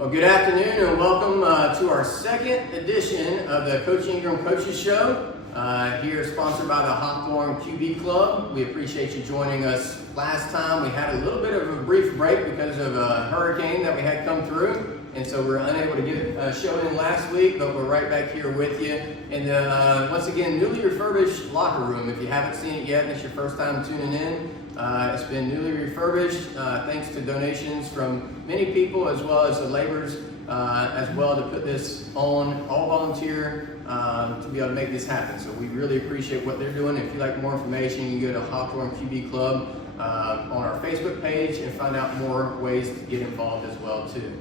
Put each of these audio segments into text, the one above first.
Well, good afternoon and welcome to our second edition of the Coach Ingram Coaches Show. Here sponsored by the Hawthorne QB Club. We appreciate you joining us. Last time we had a little bit of a brief break because of a hurricane that we had come through, and so we were unable to get a show in last week, but we're right back here with you. And once again, newly refurbished locker room. If you haven't seen it yet and it's your first time tuning in, it's been newly refurbished thanks to donations from many people as well as the laborers as well to put this on, all volunteer, to be able to make this happen. So we really appreciate what they're doing. If you'd like more information, you can go to Hawthorne QB Club on our Facebook page and find out more ways to get involved as well too.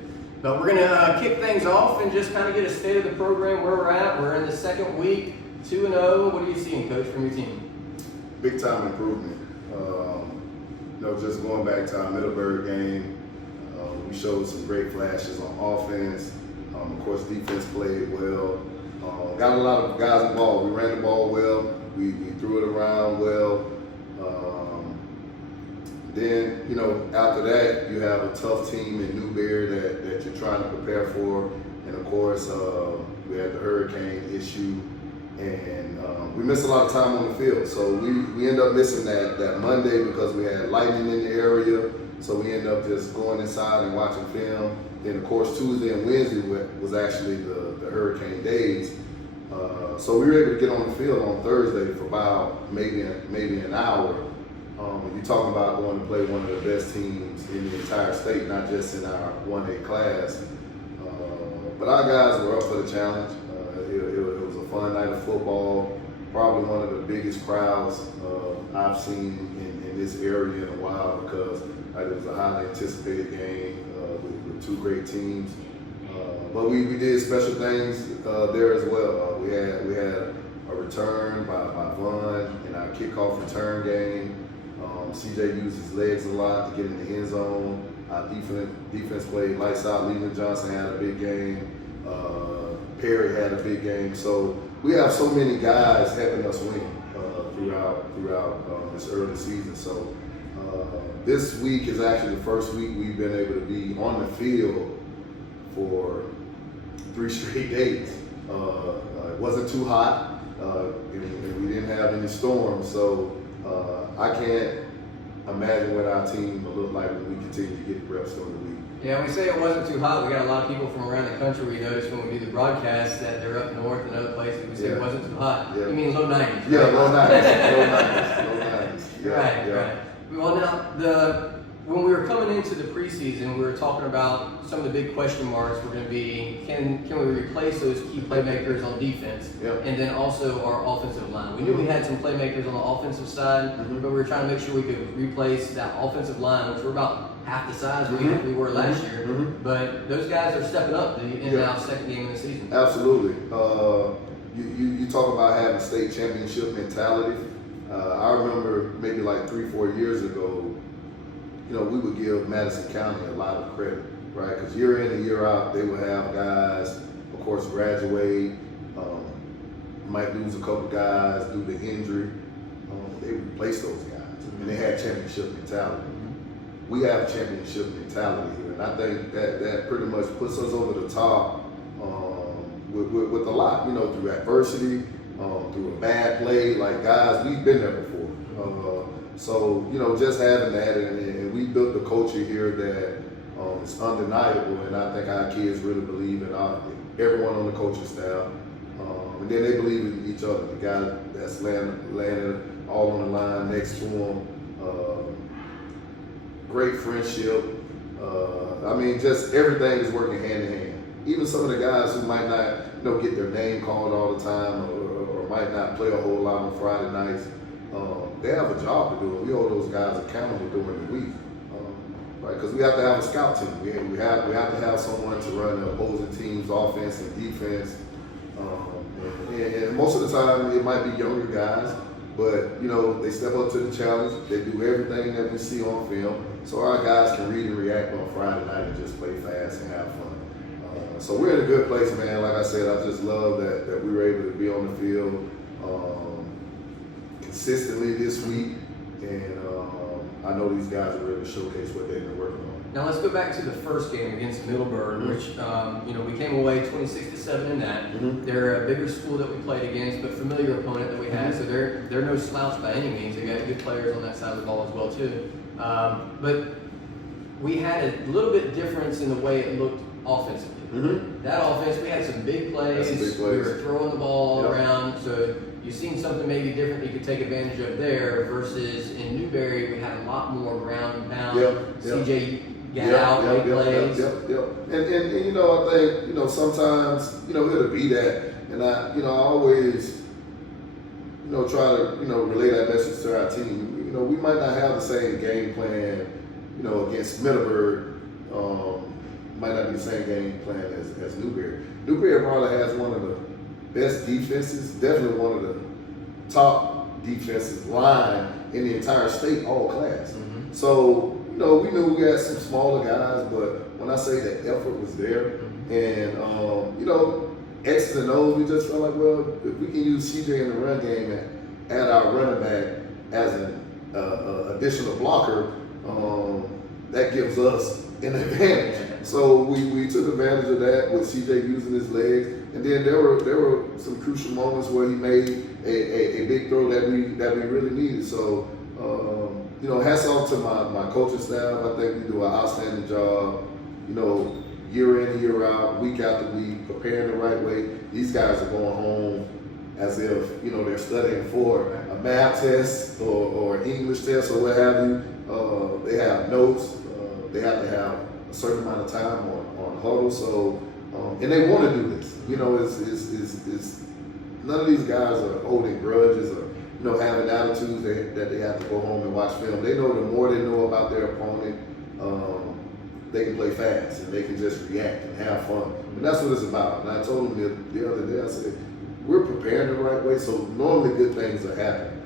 But we're going to kick things off and just kind of get a state of the program where we're at. We're in the second week, 2-0. What are you seeing, Coach, from your team? Big time improvement. Just going back to our Middleburg game, we showed some great flashes on offense. Of course, defense played well. Got a lot of guys involved. We ran the ball well. We threw it around well. Then, after that, you have a tough team in Newberry that you're trying to prepare for. And of course, we had the hurricane issue. And we missed a lot of time on the field. So we ended up missing that Monday because we had lightning in the area. So we ended up just going inside and watching film. Then, of course, Tuesday and Wednesday was actually the hurricane days. So we were able to get on the field on Thursday for about maybe an hour. You're talking about going to play one of the best teams in the entire state, not just in our 1A class. But our guys were up for the challenge. It was a fun night of football, probably one of the biggest crowds I've seen in this area in a while because it was a highly anticipated game with two great teams. But we did special things there as well. We had a return by Vaughn in our kickoff return game. CJ used his legs a lot to get in the end zone. Our defense played lights out. Leland Johnson had a big game. Perry had a big game. So we have so many guys helping us win throughout this early season. So this week is actually the first week we've been able to be on the field for 3 straight days. It wasn't too hot, and we didn't have any storms. So I can't imagine what our team will look like when we continue to get reps during the week. Yeah, we say it wasn't too hot. We got a lot of people from around the country. We noticed when we do the broadcast that they're up north and other places. We say it wasn't too hot. Yeah. You mean low 90s? Yeah, right? low 90s. Yeah, Right. Well, now when we were coming into the preseason, we were talking about some of the big question marks were going to be, can we replace those key playmakers on defense? Yep. And then also our offensive line. We knew we had some playmakers on the offensive side, but we were trying to make sure we could replace that offensive line, which we're about half the size we were last year. But those guys are stepping up in now second game of the season. Absolutely. You talk about having state championship mentality. I remember maybe like 3-4 years ago, we would give Madison County a lot of credit, right? Because year in and year out, they would have guys, of course, graduate, might lose a couple guys due to injury. They replace those guys, and they had championship mentality. We have championship mentality here, and I think that pretty much puts us over the top with a lot, through adversity, through a bad play. Like, guys, we've been there before. So, just having that, and we built the culture here that is undeniable, and I think our kids really believe in everyone on the coaching staff. And then they believe in each other. The guy that's landing all on the line next to him. Great friendship. Just everything is working hand in hand. Even some of the guys who might not, get their name called all the time or might not play a whole lot on Friday nights, they have a job to do. We hold those guys accountable during the week, right? Because we have to have a scout team. We have to have someone to run the opposing team's offense and defense. And most of the time, it might be younger guys, but they step up to the challenge. They do everything that we see on film, so our guys can read and react on Friday night and just play fast and have fun. So we're in a good place, man. Like I said, I just love that we were able to be on the field consistently this week, and I know these guys are ready to showcase what they've been working on. Now let's go back to the first game against Middleburg, which we came away 26-7 in that. They're a bigger school that we played against, but familiar opponent that we had. So they're no slouch by any means. They got good players on that side of the ball as well too. But we had a little bit difference in the way it looked offensively. That offense, we had some big plays. We were throwing the ball around. So you've seen something maybe different that you could take advantage of there versus in Newberry, we had a lot more ground and pound. CJ got out, made plays. And I think, sometimes, it'll be that. And I always, try to, relay that message to our team. We might not have the same game plan, against Middleburg. Might not be the same game plan as Newberry. Newberry probably has one of the best defenses, definitely one of the top defensive line in the entire state, all class. So, we knew we had some smaller guys, but when I say the effort was there, and, X's and O's, we just felt like, well, if we can use CJ in the run game and add our running back as an additional blocker, that gives us an advantage. So we took advantage of that with CJ using his legs, and then there were some crucial moments where he made a big throw that we really needed. So hats off to my coaching staff. I think we do an outstanding job. Year in, year out, week after week, preparing the right way. These guys are going home as if they're studying for a math test or an English test or what have you. They have notes. They have to have a certain amount of time on huddle. So, and they want to do this. It's none of these guys are holding grudges or having attitudes that they have to go home and watch film. They know the more they know about their opponent, they can play fast and they can just react and have fun. And that's what it's about. And I told them the other day, I said, we're preparing the right way, so normally good things are happening.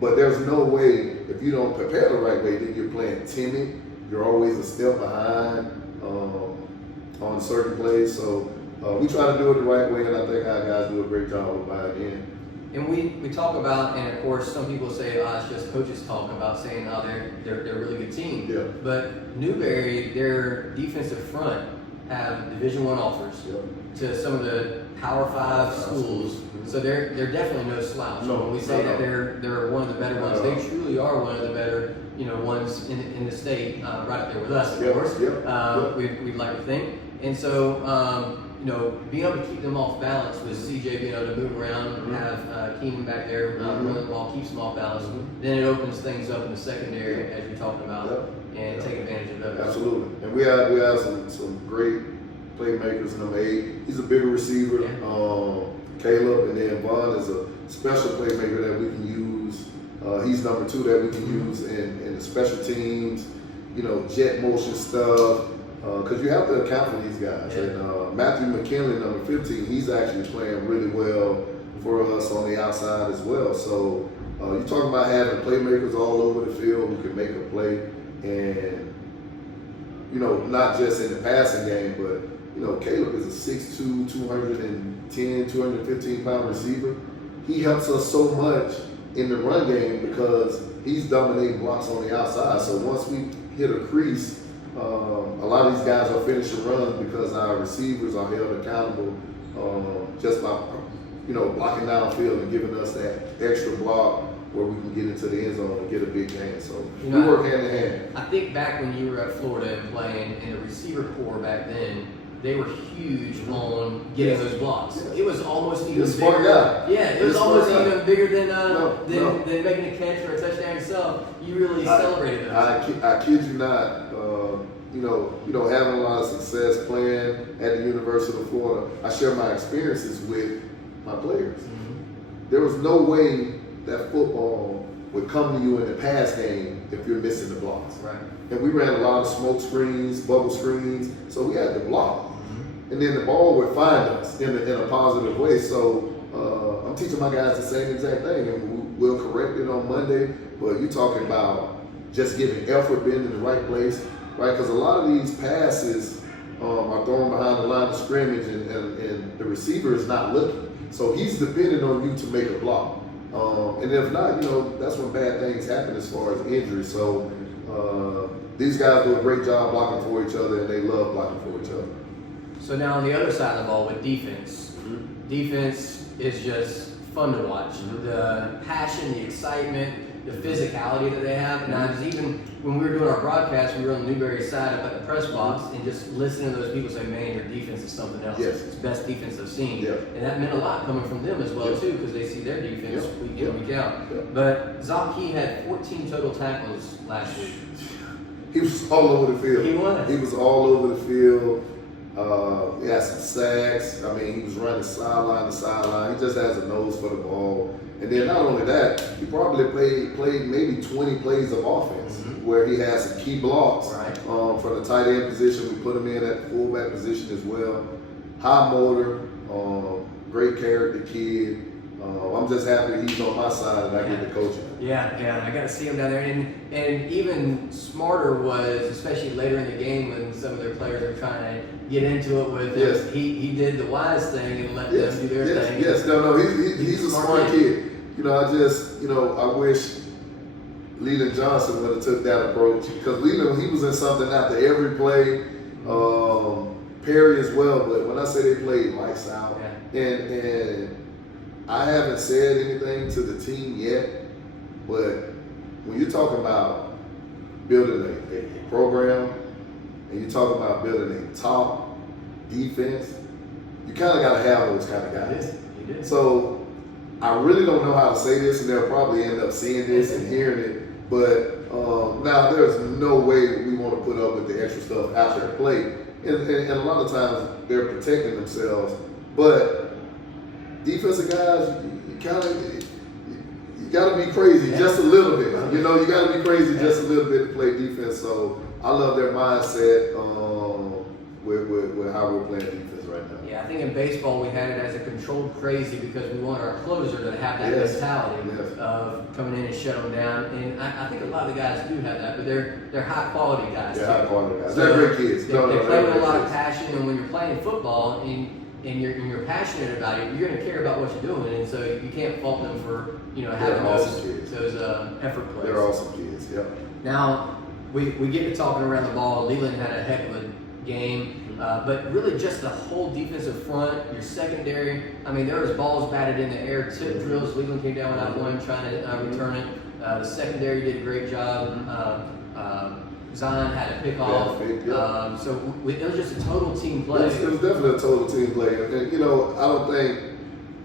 But there's no way, if you don't prepare the right way, then you're playing timid. You're always a step behind on certain plays. So we try to do it the right way, and I think our guys do a great job of buying in. And we talk about, and of course, some people say, it's just coaches talk about saying, they're a really good team. Yeah. But Newberry, their defensive front have Division I offers to some of the Power 5 schools. So they're definitely no slouch. When we say that they're one of the better ones, they truly are one of the better ones in the state, right up there with us, of course. We'd like to think. And so being able to keep them off balance with CJ being able to move around and have Keenan back there running the ball, keeps them off balance, then it opens things up in the secondary, as you're talking about, and take advantage of those. Absolutely. And we have some great playmakers in number 8. He's a bigger receiver. Caleb, and then Vaughn is a special playmaker that we can use. He's number 2 that we can use in the special teams, jet motion stuff. Because you have to account for these guys. And Matthew McKinley, number 15, he's actually playing really well for us on the outside as well. So you're talking about having playmakers all over the field who can make a play. And, not just in the passing game, but, Caleb is a 6'2", 210, 215-pound receiver. He helps us so much in the run game because he's dominating blocks on the outside. So once we hit a crease, a lot of these guys are finishing runs because our receivers are held accountable just by, blocking downfield and giving us that extra block where we can get into the end zone and get a big gain. So we work hand in hand. I think back when you were at Florida and playing in the receiver corps back then, they were huge on getting those blocks. It was almost even bigger. It was almost even bigger than making a catch or a touchdown yourself. You really celebrated those. I kid you not. Having a lot of success playing at the University of Florida, I share my experiences with my players. There was no way that football would come to you in the pass game if you're missing the blocks. Right. And we ran a lot of smoke screens, bubble screens, so we had to block. And then the ball would find us in a positive way. So I'm teaching my guys the same exact thing, and we'll correct it on Monday. But you're talking about just giving effort, being in the right place, right? Because a lot of these passes are thrown behind the line of scrimmage, and the receiver is not looking. So he's dependent on you to make a block. And if not, that's when bad things happen as far as injury. So these guys do a great job blocking for each other, and they love blocking for each other. So now on the other side of the ball with defense, defense is just fun to watch. The passion, the excitement, the physicality that they have. And I was even, when we were doing our broadcast, we were on the Newberry side up at the press box and just listening to those people say, man, your defense is something else. Yes. It's the best defense I've seen. Yeah. And that meant a lot coming from them as well, too, because they see their defense week in, week out. But Zaki had 14 total tackles last week. He was all over the field. He was. He was all over the field. He had some sacks. I mean, he was running sideline to sideline. He just has a nose for the ball. And then not only that, he probably played maybe 20 plays of offense where he has some key blocks for the tight end position. We put him in at the fullback position as well. High motor, great character kid. I'm just happy he's on my side and I get to coach him. Yeah, I got to see him down there. And even smarter was, especially later in the game when some of their players are trying to get into it with him, he did the wise thing and let them do their thing. He's a smart kid. You know, I wish Leland Johnson would have took that approach, because Leland, he was in something after every play. Perry as well, but when I say they played lights out, and I haven't said anything to the team yet, but when you're talking about building a program and you're talking about building a top defense, you kind of got to have those kind of guys. So I really don't know how to say this, and they'll probably end up seeing this and hearing it, but now there's no way we want to put up with the extra stuff after the play. And a lot of times they're protecting themselves, but defensive guys, you gotta be crazy just a little bit. You know, you gotta be crazy just a little bit to play defense. So I love their mindset with how we're playing defense right now. Yeah, I think in baseball we had it as a controlled crazy because we want our closer to have that mentality of coming in and shut them down. And I think a lot of the guys do have that, but they're high quality guys. They're high quality guys. So they're great kids. They play with a lot of passion, and when you're playing football and you're passionate about it, you're going to care about what you're doing, and so you can't fault them for having those effort plays. They're awesome kids. Yep. Now we get to talking around the ball. Leland had a heck of a game. But really just the whole defensive front, your secondary. I mean, there was balls batted in the air, tip drills. Leland came down without one, trying to return it. The secondary did a great job. Zion had a pick off. So it was just a total team play. It was definitely a total team play. And,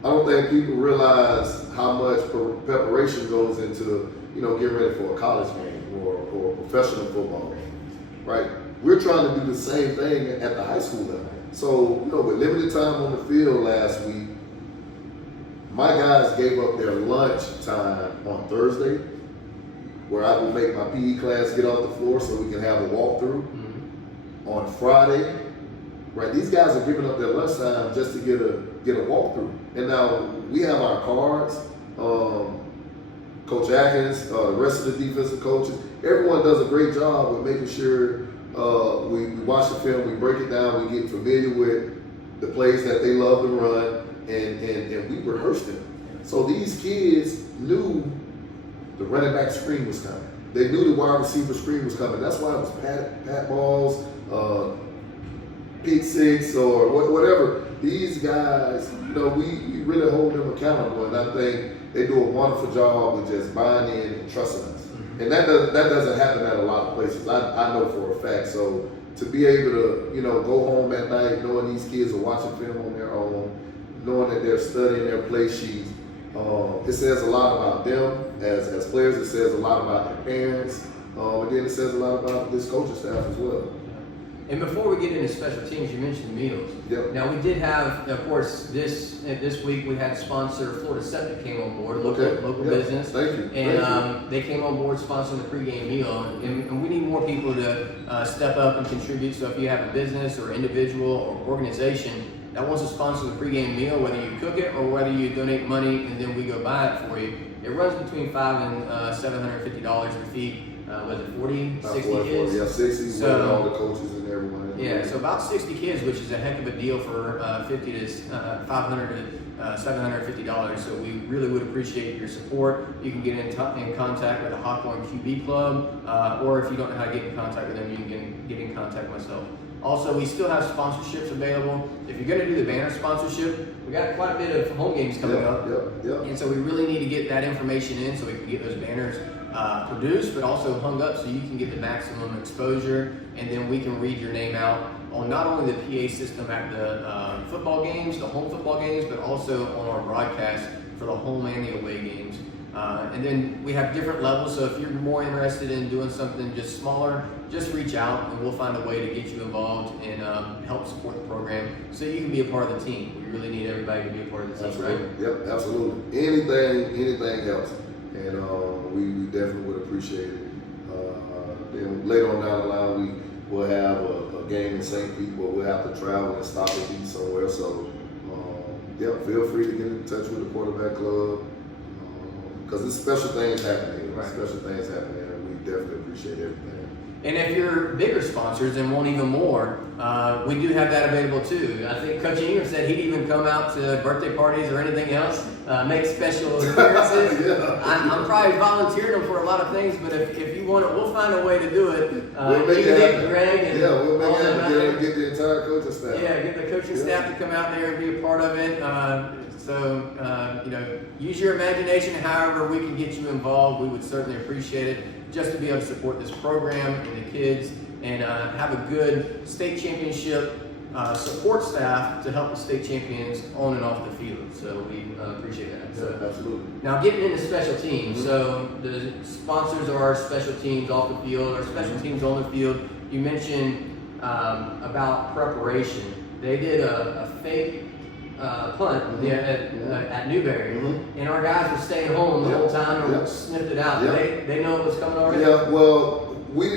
I don't think people realize how much preparation goes into, getting ready for a college game or a professional football game, right? We're trying to do the same thing at the high school level. So, with limited time on the field last week, my guys gave up their lunch time on Thursday, where I would make my PE class get off the floor so we can have a walkthrough. On Friday, right? These guys are giving up their lunch time just to get a walkthrough. And now we have our cards. Coach Atkins, the rest of the defensive coaches, everyone does a great job with making sure we watch the film, we break it down, we get familiar with the plays that they love to run, and we rehearse them. So these kids knew the running back screen was coming. They knew the wide receiver screen was coming. That's why it was pat balls, pick six, or whatever. These guys, we really hold them accountable, and I think they do a wonderful job with just buying in and trusting us. And that doesn't happen at a lot of places. I know for a fact. So to be able to, go home at night knowing these kids are watching film on their own, knowing that they're studying their play sheets, it says a lot about them as players. It says a lot about their parents, and then it says a lot about this coaching staff as well. And before we get into special teams, you mentioned meals. Yep. Now we did have, of course, this week we had sponsor Florida Septic came on board, local business. Thank you. And they came on board sponsoring the pregame meal, and we need more people to step up and contribute. So if you have a business or individual or organization that wants to sponsor the pregame meal, whether you cook it or whether you donate money and then we go buy it for you, it runs between $500 and $750 to feed. Was it 40, 60 kids? Yeah, 60. So all the coaches and everyone. Yeah, so about 60 kids, which is a heck of a deal for $50 to $500 to $750. So we really would appreciate your support. You can get in contact with the Hawthorne QB Club, or if you don't know how to get in contact with them, you can get in contact with myself. Also, we still have sponsorships available. If you're going to do the banner sponsorship, we got quite a bit of home games coming up. And so we really need to get that information in so we can get those banners produced, but also hung up so you can get the maximum exposure, and then we can read your name out on not only the PA system at the football games, the home football games, but also on our broadcast for the home and the away games. And then we have different levels, so if you're more interested in doing something just smaller, just reach out and we'll find a way to get you involved and help support the program so you can be a part of the team. We really need everybody to be a part of the team, right? Yep, absolutely. Anything helps. And we definitely would appreciate it. Then later on down the line, we will have a game in St. Pete where we'll have to travel and stop and eat somewhere. So, feel free to get in touch with the quarterback club. Because there's special things happening. Right. Special things happening, and we definitely appreciate everything. And if you're bigger sponsors and want even more, we do have that available too. I think Coach Ingram said he'd even come out to birthday parties or anything else, make special appearances. Yeah. I'm probably volunteering them for a lot of things, but if you want it, we'll find a way to do it. We'll make it happen. Greg and we'll make it happen. Get the entire coaching staff. Yeah, get the coaching staff to come out there and be a part of it. Use your imagination. However we can get you involved, we would certainly appreciate it, just to be able to support this program and the kids and have a good state championship support staff to help the state champions on and off the field. So we appreciate that. So, absolutely. Now getting into special teams. So the sponsors are our special teams off the field, our special teams on the field. You mentioned about preparation. They did a fake punt at Newberry, and our guys were staying home the whole time and sniffed it out. They know it was coming already? Yeah, well, we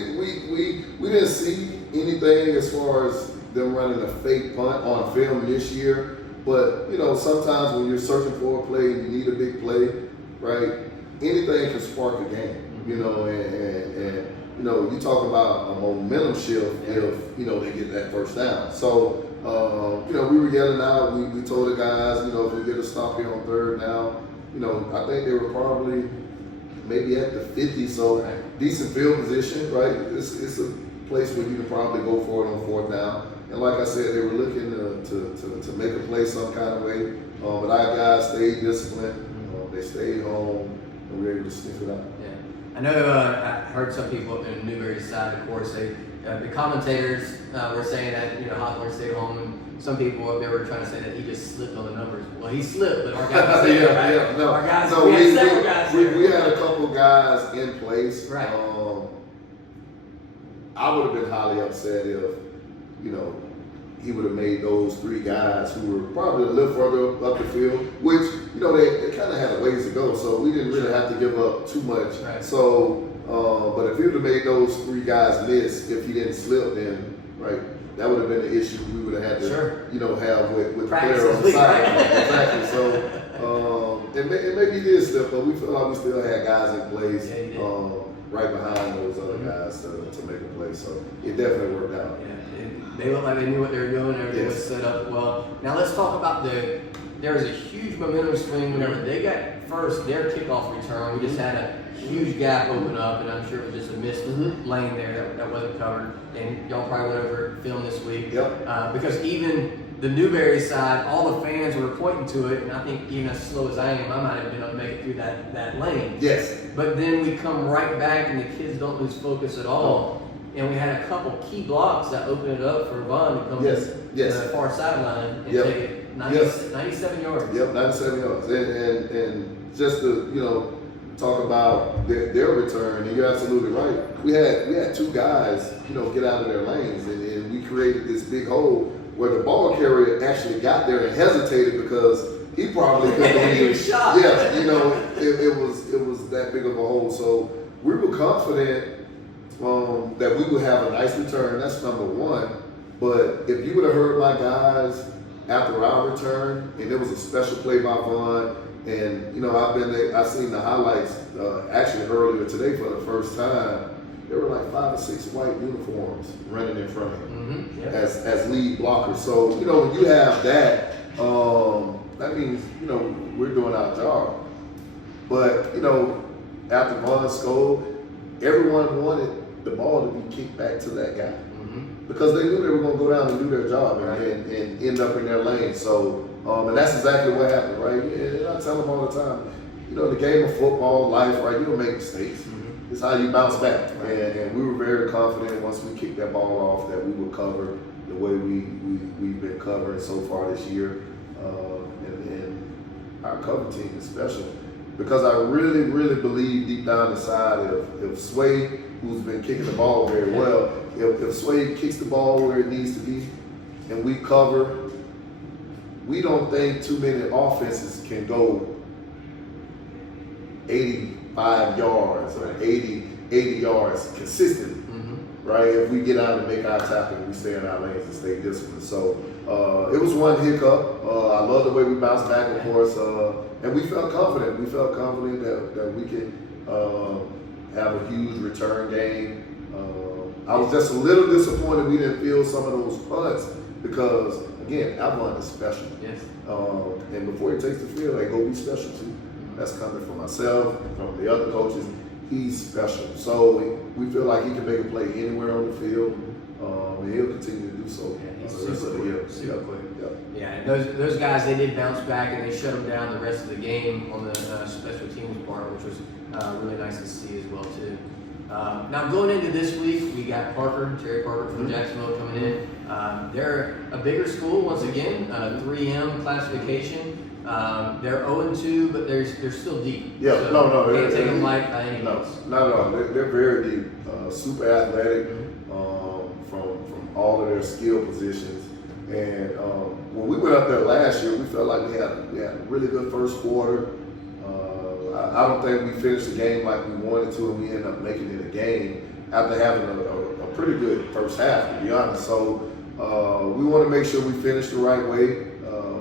didn't see anything as far as them running a fake punt on film this year, but sometimes when you're searching for a play and you need a big play, right, anything can spark a game, and you talk about a momentum shift if they get that first down. So we were yelling out. We told the guys, if we get a stop here on third now, I think they were probably maybe at the 50, so decent field position, right? It's a place where you can probably go for it on fourth down. And like I said, they were looking to make a play some kind of way, but our guys stayed disciplined. They stayed home, and we were able to sniff it out. Yeah, I know. I heard some people up in Newberry's side, of course, the commentators were saying that Hawthorne stayed home, and some people up there were trying to say that he just slipped on the numbers. Well, he slipped, but our guys we had several guys there. We had a couple guys in place. Right. I would have been highly upset if he would have made those three guys who were probably a little further up the field, which they kind of had a ways to go, so we didn't really have to give up too much. Right. So. But if he would have made those three guys miss, if he didn't slip, then that would have been the issue we would have had to have with the player on the side. Exactly. So it may be this slip, but we feel like we still had guys in place right behind those other guys to make a play. So it definitely worked out. Yeah, they looked like they knew what they were doing. Everything was set up well. Now let's talk about there was a huge momentum swing whenever they got their kickoff return. We just had a huge gap open up, and I'm sure it was just a missed lane there that wasn't covered. And y'all probably went over film this week. Yep. Because even the Newberry side, all the fans were pointing to it, and I think even as slow as I am, I might have been able to make it through that lane. Yes. But then we come right back, and the kids don't lose focus at all. And we had a couple key blocks that opened it up for Vaughn to come to the far sideline and take it 97 yards. Yep, 97 yards. And just to talk about their return, and you're absolutely right. We had two guys get out of their lanes, and we created this big hole where the ball carrier actually got there and hesitated because he probably couldn't believe it. Yeah, it was that big of a hole. So we were confident that we would have a nice return. That's number one. But if you would have heard my guys after our return, and it was a special play by Vaughn, and I've seen the highlights actually earlier today for the first time. there were like 5 or 6 white uniforms running in front of him Yep. as lead blockers. So, you know, when you have that, that means, you know, we're doing our job. But, you know, after Vaughn scored, everyone wanted the ball to be kicked back to that guy. Because they knew they were going to go down and do their job and end up in their lane. So, and that's exactly what happened, right? And I tell them all the time, you know, the game of football, life, right? You don't make mistakes. It's how you bounce back. Right. And we were very confident once we kicked that ball off that we would cover the way we've been covering so far this year. And our cover team is special. Because I really, really believe deep down inside if Sway, who's been kicking the ball very well, if Sway kicks the ball where it needs to be and we cover, we don't think too many offenses can go 85 yards or 80 yards consistently, right? If we get out and make our tackle and we stay in our lanes and stay disciplined. So it was one hiccup. I love the way we bounced back, of course, and we felt confident. We felt confident that we can have a huge return game. I was just a little disappointed we didn't feel some of those punts because, again, Avalon is special. Yes. And before he takes the field, they go be special too. That's coming from myself, from the other coaches. He's special. So we feel like he can make a play anywhere on the field, and he'll continue to do so. Yeah, he's the rest of the year. super quick. Yep. Yeah, and those guys, they did bounce back and they shut them down the rest of the game on the special teams part, which was really nice to see as well too. Now going into this week, we got Terry Parker from Jacksonville coming in. They're a bigger school once again, 3M classification. They're 0-2, but they're still deep. Yeah, so no, can't take them light by any means. No, they're very deep, super athletic from all of their skill positions. And when we went up there last year, we felt like we had a really good first quarter. I don't think we finished the game like we wanted to, and we ended up making it a game after having a pretty good first half, to be honest. So we want to make sure we finish the right way,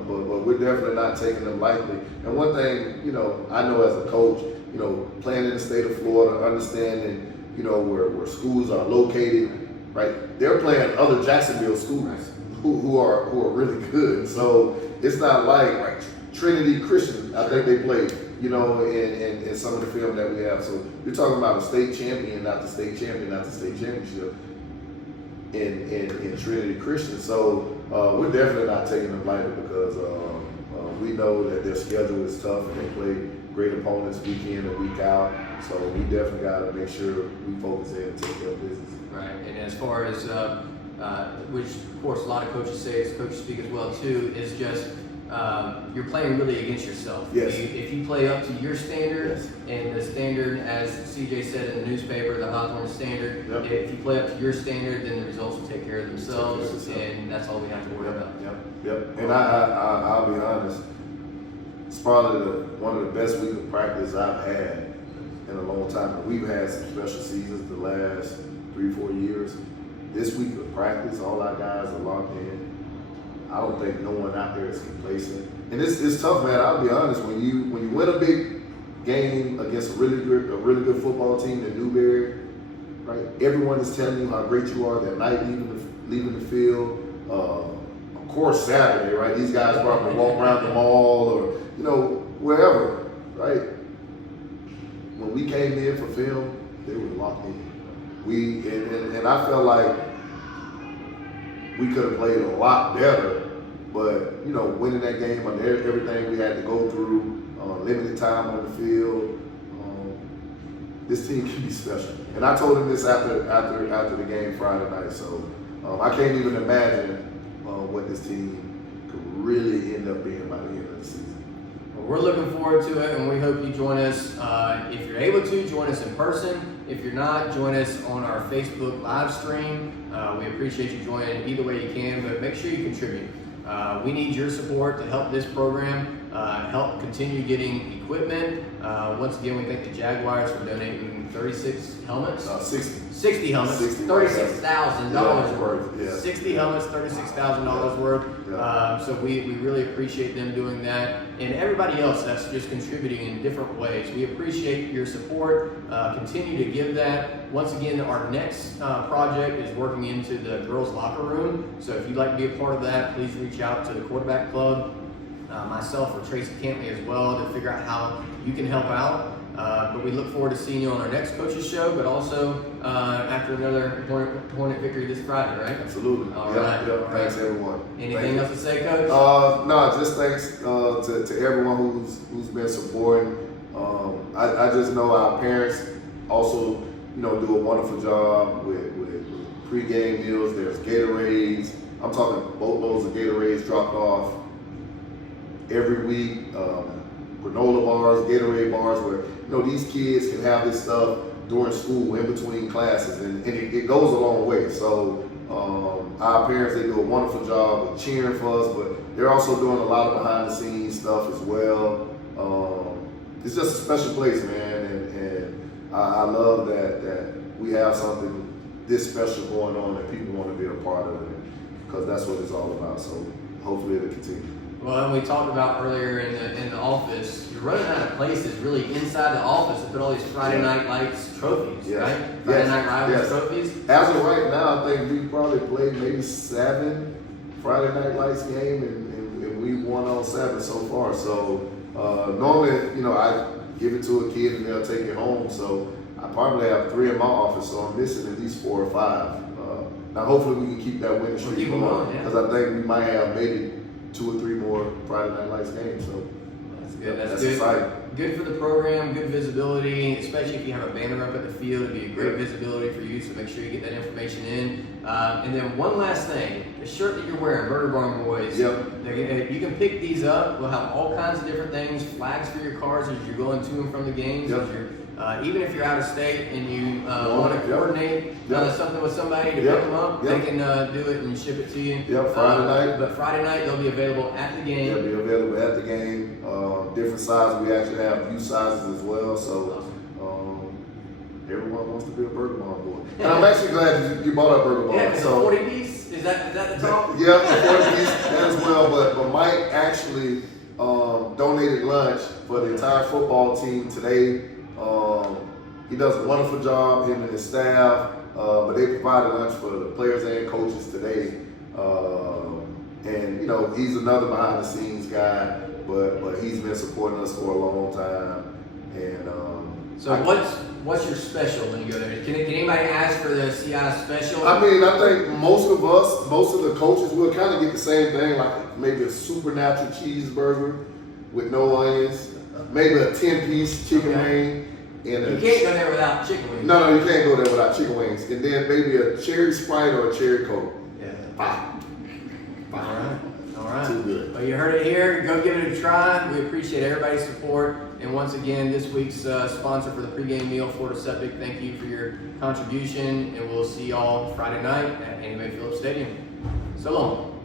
but we're definitely not taking them lightly. And one thing, you know, I know as a coach, you know, playing in the state of Florida, understanding, you know, where schools are located, right? They're playing other Jacksonville schools who are really good. So it's not like Trinity Christian. I think they played, you know, in some of the film that we have. So you're talking about a state champion, not the state champion, not the state championship in Trinity Christian. So we're definitely not taking them lightly because we know that their schedule is tough and they play great opponents week in and week out. So we definitely got to make sure we focus in and take care of business. Right, and as far as, which of course a lot of coaches say, as coaches speak as well too, is just you're playing really against yourself. Yes. If you play up to your standard, Yes. and the standard, as CJ said in the newspaper, the Hawthorne standard, Yep. if you play up to your standard, then the results will take care of themselves, Take care of and that's all we have to worry about. Yep. And I'll be honest, it's probably one of the best weeks of practice I've had in a long time. We've had some special seasons the last 3-4 years. This week of practice, all our guys are locked in. I don't think no one out there is complacent. And it's tough, man. I'll be honest. When you win a big game against a really good football team in Newberry, right? Everyone is telling you how great you are that night leaving the field. Of course, Saturday, right? These guys probably walk around the mall or wherever, right? When we came in for film, they were locked in. And I felt like we could have played a lot better, but winning that game on everything we had to go through, limited time on the field, this team can be special. And I told him this after the game Friday night. So I can't even imagine what this team could really end up being by the end of the season. Well, we're looking forward to it, and we hope you join us. If you're able to, join us in person. If you're not, join us on our Facebook live stream. We appreciate you joining either way you can, but make sure you contribute. We need your support to help this program help continue getting equipment. Once again, we thank the Jaguars for donating 36 helmets. 60 helmets, $36,000 worth. Yeah. 60 helmets, $36,000 worth. Yeah. So we really appreciate them doing that, and everybody else that's just contributing in different ways. We appreciate your support. Continue to give that. Once again, our next project is working into the girls' locker room. So if you'd like to be a part of that, please reach out to the quarterback club, myself or Tracy Cantley as well, to figure out how you can help out. But we look forward to seeing you on our next coaches show, but also after another Hornet victory this Friday, right? Absolutely. All right. Yep. Thanks, everyone. Anything else to say, Coach? No, just thanks to everyone who's been supporting. I just know our parents also, do a wonderful job with pre-game meals. There's Gatorades. I'm talking boatloads of Gatorades dropped off every week. Granola bars, Gatorade bars, where these kids can have this stuff during school, in between classes, and it goes a long way. So our parents, they do a wonderful job of cheering for us, but they're also doing a lot of behind the scenes stuff as well. It's just a special place, man, and I love that we have something this special going on that people want to be a part of it, because that's what it's all about. So hopefully it'll continue. Well, and we talked about earlier in the office, you're running out of places really inside the office to put all these Friday Night Lights trophies, right? Friday Night Rivals trophies. As of right now, I think we probably played maybe 7 Friday Night Lights game, and we won on 7 so far. So normally, I give it to a kid and they'll take it home. So I probably have 3 in my office, so I'm missing at least 4 or 5. Now, hopefully, we can keep that winning streak going, because I think we might have maybe 2 or 3 more Friday Night Lights games. So that's good. That's good. Exciting. Good for the program, good visibility, especially if you have a banner up at the field. It'd be a great visibility for you, so make sure you get that information in. And then one last thing, the shirt that you're wearing, Burger Barn Boys. Yep. You can pick these up. We'll have all kinds of different things, flags for your cars as you're going to and from the games. Yep. Even if you're out of state and you want to coordinate something with somebody to pick them up, they can do it and ship it to you. Yep, Friday night. But Friday night, they'll be available at the game. They'll be available at the game. Different sizes. We actually have youth sizes as well. So everyone wants to be a Burger Barn boy. And I'm actually glad you bought a Burger Barn. Yeah, so 40 piece? Is that the top? Yeah, 40 piece as well. But Mike actually donated lunch for the entire football team today. He does a wonderful job, him and his staff, but they provided lunch for the players and coaches today. And he's another behind the scenes guy, but he's been supporting us for a long time. And so what's your special when you go there? Can anybody ask for the CI special? I mean, I think most of the coaches will kind of get the same thing, like maybe a supernatural cheeseburger with no onions, maybe a 10-piece chicken wing. And you can't go there without chicken wings. No, you can't go there without chicken wings. And then maybe a cherry Sprite or a cherry Coke. Yeah. All right. Too good. Well, you heard it here. Go give it a try. We appreciate everybody's support. And once again, this week's sponsor for the pregame meal, Florida Septic, thank you for your contribution. And we'll see y'all Friday night at Annie Mae Phillips Stadium. So long.